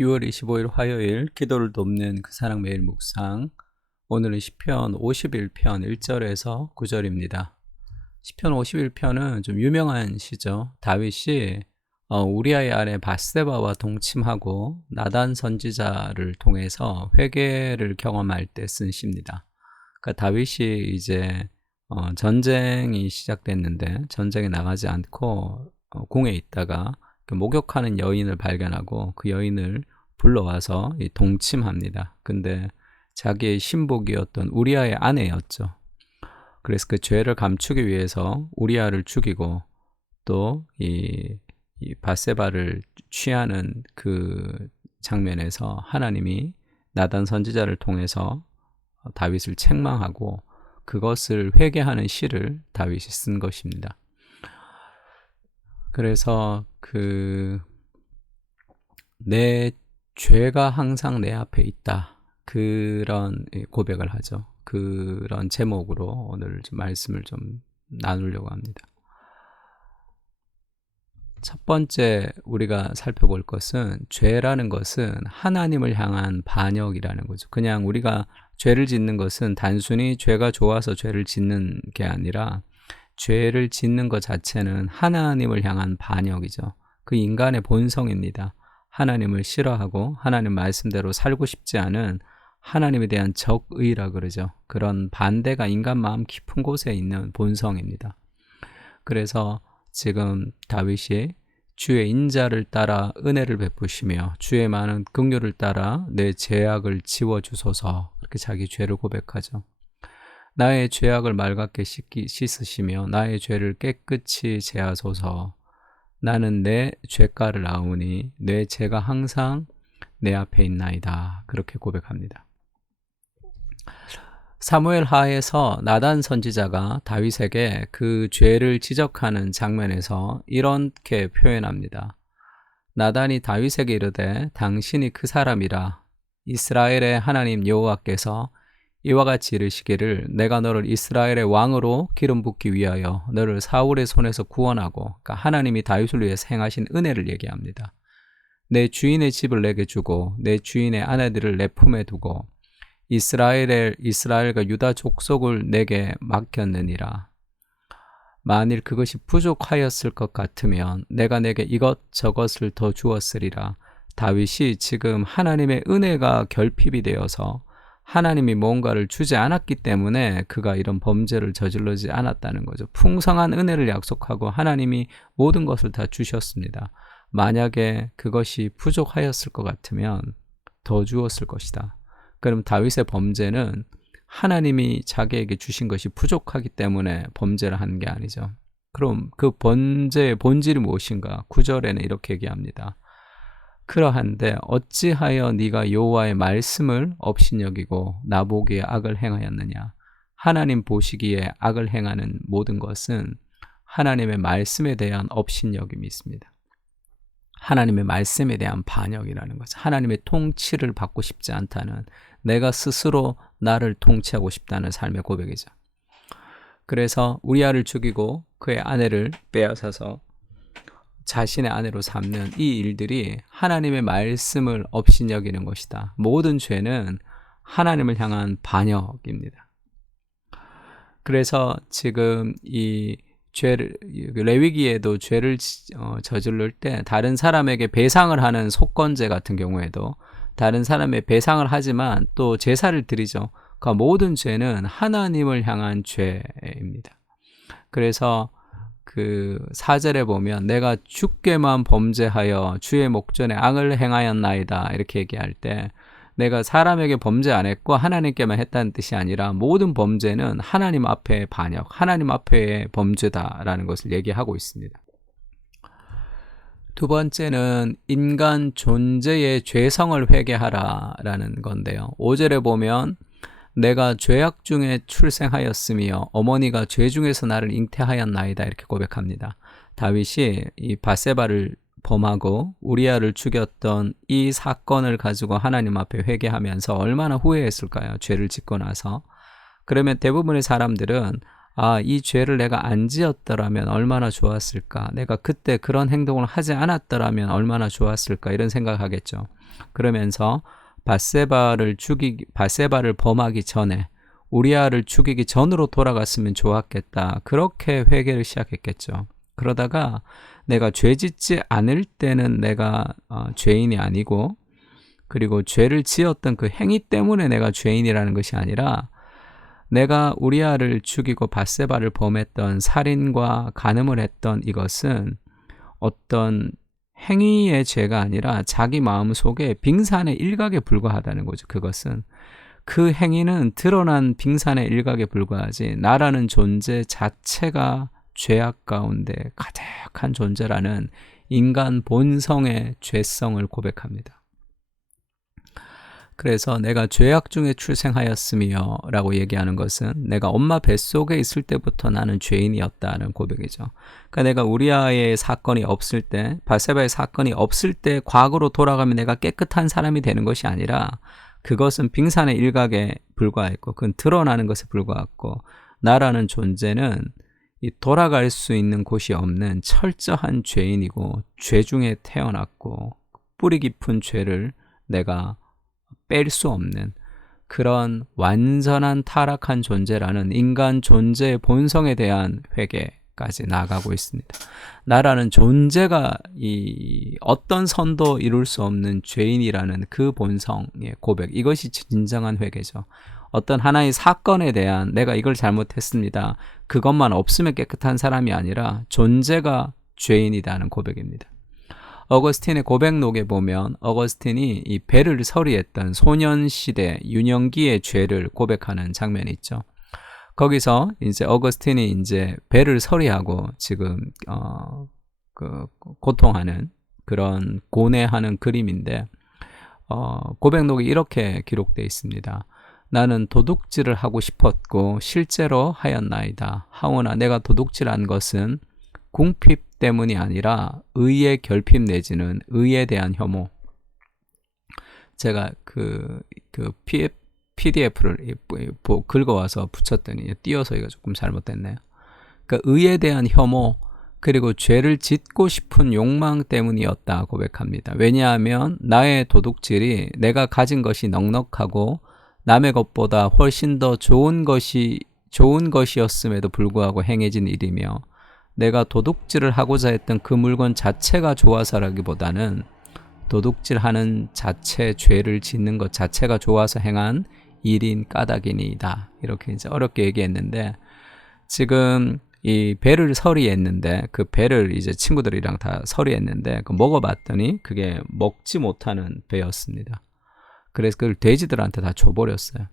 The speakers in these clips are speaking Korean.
6월 25일 화요일 기도를 돕는 그 사랑 매일 묵상. 오늘은 시편 51편 1절에서 9절입니다. 시편 51편은 좀 유명한 시죠. 다윗이 우리아의 아내 밧세바와 동침하고 나단 선지자를 통해서 회개를 경험할 때 쓴 시입니다. 그러니까 다윗이 이제 전쟁이 시작됐는데 전쟁에 나가지 않고 궁에 있다가 목욕하는 여인을 발견하고 그 여인을 불러와서 동침합니다. 근데 자기의 신복이었던 우리아의 아내였죠. 그래서 그 죄를 감추기 위해서 우리아를 죽이고 또 이 밧세바를 취하는 그 장면에서 하나님이 나단 선지자를 통해서 다윗을 책망하고 그것을 회개하는 시를 다윗이 쓴 것입니다. 그래서 내 죄가 항상 내 앞에 있다. 그런 고백을 하죠. 그런 제목으로 오늘 좀 말씀을 좀 나누려고 합니다. 첫 번째 우리가 살펴볼 것은 죄라는 것은 하나님을 향한 반역이라는 거죠. 그냥 우리가 죄를 짓는 것은 단순히 죄가 좋아서 죄를 짓는 게 아니라 죄를 짓는 것 자체는 하나님을 향한 반역이죠. 그 인간의 본성입니다. 하나님을 싫어하고 하나님 말씀대로 살고 싶지 않은 하나님에 대한 적의라 그러죠. 그런 반대가 인간 마음 깊은 곳에 있는 본성입니다. 그래서 지금 다윗이 주의 인자를 따라 은혜를 베푸시며 주의 많은 긍휼을 따라 내 죄악을 지워주소서, 그렇게 자기 죄를 고백하죠. 나의 죄악을 맑게 씻으시며 나의 죄를 깨끗이 제하소서. 나는 내 죄가를 아오니 내 죄가 항상 내 앞에 있나이다. 그렇게 고백합니다. 사무엘 하에서 나단 선지자가 다윗에게 그 죄를 지적하는 장면에서 이렇게 표현합니다. 나단이 다윗에게 이르되 당신이 그 사람이라. 이스라엘의 하나님 여호와께서 이와 같이 이르시기를 내가 너를 이스라엘의 왕으로 기름 붓기 위하여 너를 사울의 손에서 구원하고, 그러니까 하나님이 다윗을 위해서 행하신 은혜를 얘기합니다. 내 주인의 집을 내게 주고 내 주인의 아내들을 내 품에 두고 이스라엘과 유다 족속을 내게 맡겼느니라. 만일 그것이 부족하였을 것 같으면 내가 내게 이것저것을 더 주었으리라. 다윗이 지금 하나님의 은혜가 결핍이 되어서 하나님이 뭔가를 주지 않았기 때문에 그가 이런 범죄를 저질러지 않았다는 거죠. 풍성한 은혜를 약속하고 하나님이 모든 것을 다 주셨습니다. 만약에 그것이 부족하였을 것 같으면 더 주었을 것이다. 그럼 다윗의 범죄는 하나님이 자기에게 주신 것이 부족하기 때문에 범죄를 한 게 아니죠. 그럼 그 범죄의 본질이 무엇인가? 9절에는 이렇게 얘기합니다. 그러한데 어찌하여 네가 여호와의 말씀을 업신여기고 나보기에 악을 행하였느냐? 하나님 보시기에 악을 행하는 모든 것은 하나님의 말씀에 대한 업신여김이 있습니다. 하나님의 말씀에 대한 반역이라는 거죠. 하나님의 통치를 받고 싶지 않다는, 내가 스스로 나를 통치하고 싶다는 삶의 고백이죠. 그래서 우리아를 죽이고 그의 아내를 빼앗아서 자신의 아내로 삼는 이 일들이 하나님의 말씀을 업신여기는 것이다. 모든 죄는 하나님을 향한 반역입니다. 그래서 지금 이 죄를, 레위기에도 죄를 저지를 때 다른 사람에게 배상을 하는 속건제 같은 경우에도 다른 사람의 배상을 하지만 또 제사를 드리죠. 그러니까 모든 죄는 하나님을 향한 죄입니다. 그래서 그 4절에 보면 내가 주께만 범죄하여 주의 목전에 악을 행하였나이다, 이렇게 얘기할 때 내가 사람에게 범죄 안 했고 하나님께만 했다는 뜻이 아니라 모든 범죄는 하나님 앞에 반역, 하나님 앞에 범죄다라는 것을 얘기하고 있습니다. 두 번째는 인간 존재의 죄성을 회개하라라는 건데요. 5절에 보면 내가 죄악 중에 출생하였으며 어머니가 죄 중에서 나를 잉태하였나이다, 이렇게 고백합니다. 다윗이 이 밧세바를 범하고 우리아를 죽였던 이 사건을 가지고 하나님 앞에 회개하면서 얼마나 후회했을까요? 죄를 짓고 나서. 그러면 대부분의 사람들은 이 죄를 내가 안 지었더라면 얼마나 좋았을까? 내가 그때 그런 행동을 하지 않았더라면 얼마나 좋았을까? 이런 생각하겠죠. 그러면서 밧세바를 범하기 전에 우리아를 죽이기 전으로 돌아갔으면 좋았겠다. 그렇게 회개를 시작했겠죠. 그러다가 내가 죄 짓지 않을 때는 내가 죄인이 아니고, 그리고 죄를 지었던 그 행위 때문에 내가 죄인이라는 것이 아니라, 내가 우리아를 죽이고 밧세바를 범했던 살인과 간음을 했던 이것은 어떤 행위의 죄가 아니라 자기 마음 속에 빙산의 일각에 불과하다는 거죠. 그것은 그 행위는 드러난 빙산의 일각에 불과하지 나라는 존재 자체가 죄악 가운데 가득한 존재라는 인간 본성의 죄성을 고백합니다. 그래서 내가 죄악 중에 출생하였으며 라고 얘기하는 것은 내가 엄마 뱃속에 있을 때부터 나는 죄인이었다는 고백이죠. 그러니까 내가 우리아의 사건이 없을 때, 밧세바의 사건이 없을 때 과거로 돌아가면 내가 깨끗한 사람이 되는 것이 아니라 그것은 빙산의 일각에 불과했고 그건 드러나는 것에 불과했고, 나라는 존재는 이 돌아갈 수 있는 곳이 없는 철저한 죄인이고 죄 중에 태어났고 뿌리 깊은 죄를 내가 뺄 수 없는 그런 완전한 타락한 존재라는 인간 존재의 본성에 대한 회개까지 나아가고 있습니다. 나라는 존재가 이 어떤 선도 이룰 수 없는 죄인이라는 그 본성의 고백, 이것이 진정한 회개죠. 어떤 하나의 사건에 대한 내가 이걸 잘못했습니다, 그것만 없으면 깨끗한 사람이 아니라 존재가 죄인이라는 고백입니다. 어거스틴의 고백록에 보면 어거스틴이 이 배를 서리했던 소년시대 유년기의 죄를 고백하는 장면이 있죠. 거기서 이제 어거스틴이 이제 배를 서리하고 지금 고통하는 그런 고뇌하는 그림인데, 고백록이 이렇게 기록되어 있습니다. 나는 도둑질을 하고 싶었고 실제로 하였나이다. 하오나 내가 도둑질한 것은 궁핍 때문이 아니라 의의 결핍 내지는 의에 대한 혐오. 제가 PDF를 긁어와서 붙였더니 띄어서 이거 조금 잘못됐네요. 그러니까 의에 대한 혐오, 그리고 죄를 짓고 싶은 욕망 때문이었다 고백합니다. 왜냐하면 나의 도둑질이 내가 가진 것이 넉넉하고 남의 것보다 훨씬 더 좋은 것이었음에도 불구하고 행해진 일이며, 내가 도둑질을 하고자 했던 그 물건 자체가 좋아서라기보다는 도둑질하는 자체, 죄를 짓는 것 자체가 좋아서 행한 일인 까닭이니이다. 이렇게 이제 어렵게 얘기했는데, 지금 이 배를 서리했는데 그 배를 이제 친구들이랑 다 서리했는데 먹어봤더니 그게 먹지 못하는 배였습니다. 그래서 그걸 돼지들한테 다 줘버렸어요.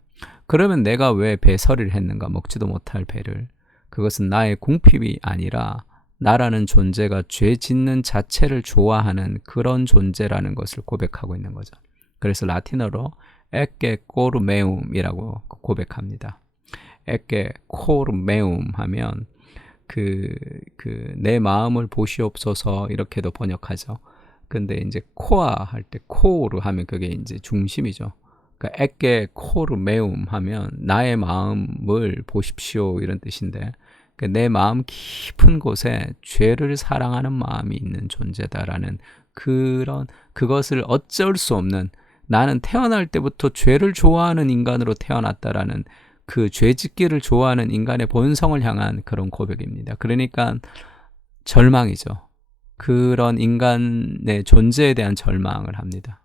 그러면 내가 왜 배서리를 했는가? 먹지도 못할 배를. 그것은 나의 궁핍이 아니라 나라는 존재가 죄 짓는 자체를 좋아하는 그런 존재라는 것을 고백하고 있는 거죠. 그래서 라틴어로 에게 코르메움이라고 고백합니다. 에게 코르메움 하면 내 마음을 보시옵소서 이렇게도 번역하죠. 근데 이제 코아 할 때 코르 하면 그게 이제 중심이죠. 그러니까 에게 코르메움 하면 나의 마음을 보십시오 이런 뜻인데, 그러니까 내 마음 깊은 곳에 죄를 사랑하는 마음이 있는 존재다라는 그것을 어쩔 수 없는, 나는 태어날 때부터 죄를 좋아하는 인간으로 태어났다라는 그 죄짓기를 좋아하는 인간의 본성을 향한 그런 고백입니다. 그러니까 절망이죠. 그런 인간의 존재에 대한 절망을 합니다.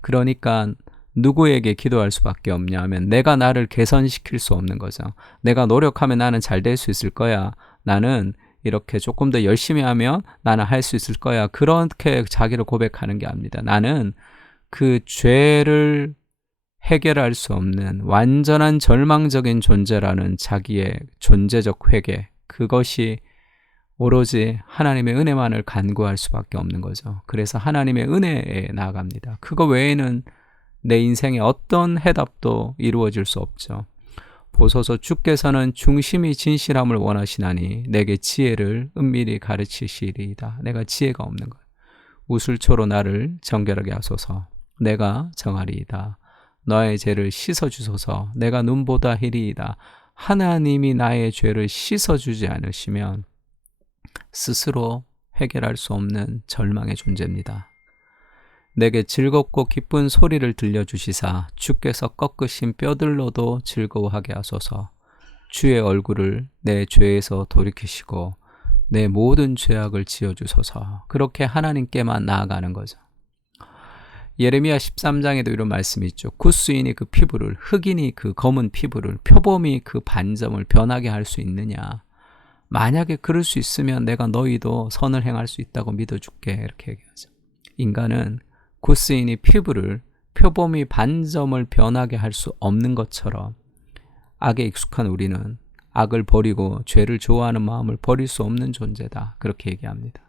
그러니까 누구에게 기도할 수밖에 없냐 하면 내가 나를 개선시킬 수 없는 거죠. 내가 노력하면 나는 잘 될 수 있을 거야. 나는 이렇게 조금 더 열심히 하면 나는 할 수 있을 거야. 그렇게 자기를 고백하는 게 아닙니다. 나는 그 죄를 해결할 수 없는 완전한 절망적인 존재라는 자기의 존재적 회개, 그것이 오로지 하나님의 은혜만을 간구할 수밖에 없는 거죠. 그래서 하나님의 은혜에 나아갑니다. 그거 외에는 내 인생에 어떤 해답도 이루어질 수 없죠. 보소서 주께서는 중심이 진실함을 원하시나니 내게 지혜를 은밀히 가르치시리이다. 내가 지혜가 없는 것. 우슬초로 나를 정결하게 하소서. 내가 정하리이다. 너의 죄를 씻어주소서. 내가 눈보다 희리이다. 하나님이 나의 죄를 씻어주지 않으시면 스스로 해결할 수 없는 절망의 존재입니다. 내게 즐겁고 기쁜 소리를 들려주시사 주께서 꺾으신 뼈들로도 즐거워하게 하소서. 주의 얼굴을 내 죄에서 돌이키시고 내 모든 죄악을 지어주소서. 그렇게 하나님께만 나아가는 거죠. 예레미야 13장에도 이런 말씀이 있죠. 굿수인이 그 피부를, 흑인이 그 검은 피부를, 표범이 그 반점을 변하게 할 수 있느냐. 만약에 그럴 수 있으면 내가 너희도 선을 행할 수 있다고 믿어줄게. 이렇게 얘기하죠. 인간은 굿수인이 피부를, 표범이 반점을 변하게 할 수 없는 것처럼 악에 익숙한 우리는 악을 버리고 죄를 좋아하는 마음을 버릴 수 없는 존재다. 그렇게 얘기합니다.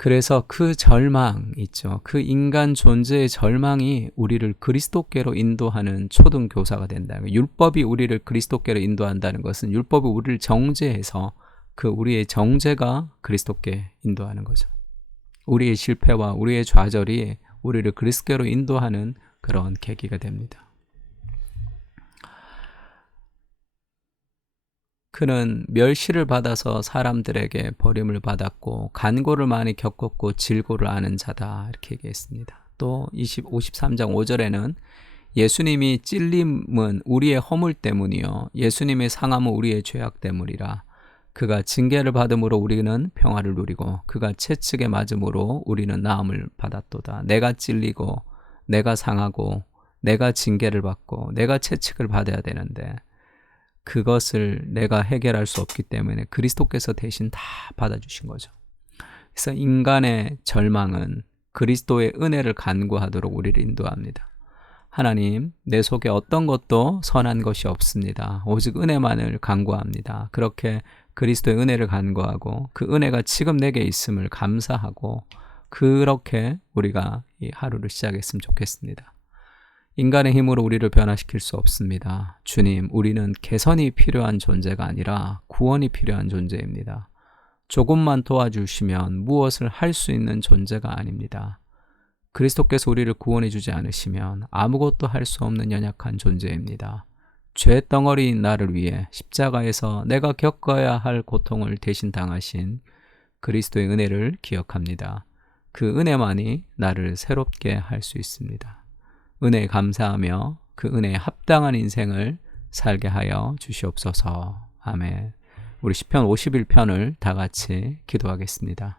그래서 그 절망 있죠. 그 인간 존재의 절망이 우리를 그리스도께로 인도하는 초등교사가 된다. 율법이 우리를 그리스도께로 인도한다는 것은 율법이 우리를 정죄해서 그 우리의 정죄가 그리스도께 인도하는 거죠. 우리의 실패와 우리의 좌절이 우리를 그리스도께로 인도하는 그런 계기가 됩니다. 그는 멸시를 받아서 사람들에게 버림을 받았고 간고를 많이 겪었고 질고를 아는 자다. 이렇게 얘기했습니다. 또 53장 5절에는 예수님이 찔림은 우리의 허물 때문이요 예수님의 상함은 우리의 죄악 때문이라. 그가 징계를 받음으로 우리는 평화를 누리고 그가 채찍에 맞음으로 우리는 나음을 받았도다. 내가 찔리고 내가 상하고 내가 징계를 받고 내가 채찍을 받아야 되는데 그것을 내가 해결할 수 없기 때문에 그리스도께서 대신 다 받아주신 거죠. 그래서 인간의 절망은 그리스도의 은혜를 간구하도록 우리를 인도합니다. 하나님, 내 속에 어떤 것도 선한 것이 없습니다. 오직 은혜만을 간구합니다. 그렇게 그리스도의 은혜를 간구하고 그 은혜가 지금 내게 있음을 감사하고 그렇게 우리가 이 하루를 시작했으면 좋겠습니다. 인간의 힘으로 우리를 변화시킬 수 없습니다. 주님, 우리는 개선이 필요한 존재가 아니라 구원이 필요한 존재입니다. 조금만 도와주시면 무엇을 할 수 있는 존재가 아닙니다. 그리스도께서 우리를 구원해 주지 않으시면 아무것도 할 수 없는 연약한 존재입니다. 죄 덩어리인 나를 위해 십자가에서 내가 겪어야 할 고통을 대신 당하신 그리스도의 은혜를 기억합니다. 그 은혜만이 나를 새롭게 할 수 있습니다. 은혜에 감사하며 그 은혜에 합당한 인생을 살게 하여 주시옵소서. 아멘. 우리 시편 51편을 다 같이 기도하겠습니다.